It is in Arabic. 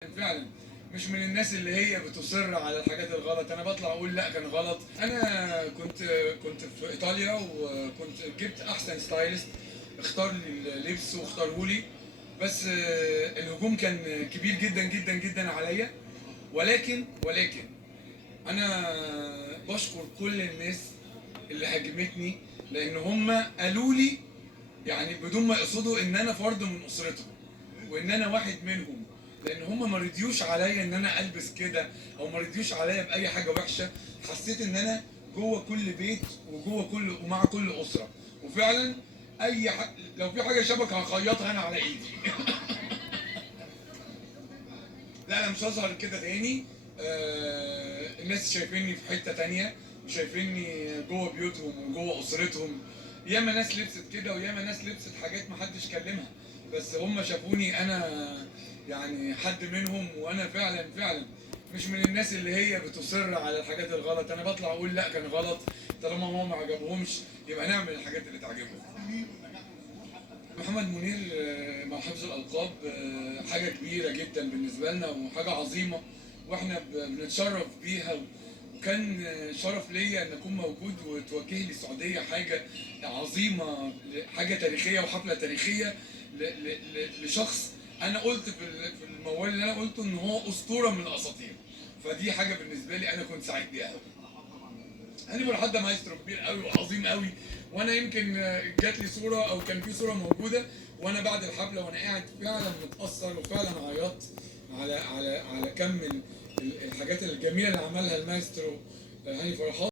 فعلا مش من الناس اللي هي بتصر على الحاجات الغلط. انا بطلع اقول لا كان غلط. انا كنت في ايطاليا، وكنت جبت احسن ستايلست اختار لي اللبس واختاره لي. بس الهجوم كان كبير جدا جدا جدا عليا. ولكن انا بشكر كل الناس اللي هاجمتني، لان هم قالوا لي يعني بدون ما يقصدوا ان انا فرد من اسرتهم وان انا واحد منهم، لان هم ما رضيوش عليا ان انا البس كده، او ما رضيوش عليا باي حاجه وحشه. حسيت ان انا جوه كل بيت وجوه كل ومع كل اسره. وفعلا لو في حاجه شبك هخيطها انا على ايدي. لا انا مش هظهر كده تاني. الناس شايفيني في حته تانية، وشايفيني جوه بيوتهم وجوه اسرتهم. ياما ناس لبست كده، وياما ناس لبست حاجات محدش كلمها، بس هم شافوني انا يعني حد منهم. وانا فعلا مش من الناس اللي هي بتصر على الحاجات الغلط. انا بطلع اقول لا كان غلط، طالما هو ما عجبهمش يبقى نعمل الحاجات اللي تعجبهم. محمد منير مع حفظ الألقاب حاجة كبيرة جدا بالنسبة لنا وحاجة عظيمة، واحنا بنتشرف بيها. وكان شرف ليا ان اكون موجود وتوجه لي السعودية حاجة عظيمة، حاجة تاريخية وحفلة تاريخية لشخص انا قلت في الموال اللي انا قلته ان هو اسطورة من الاساطير. فدي حاجة بالنسبة لي انا كنت سعيد بيها قوي. هانيبال حد مايسترو كبير قوي وعظيم قوي. وانا يمكن جات لي صوره او كان في صوره موجوده وانا بعد الحفله وانا قاعد فعلا متاثر وفعلا عيطت على كم الحاجات الجميله اللي عملها المايسترو هاني فرحات.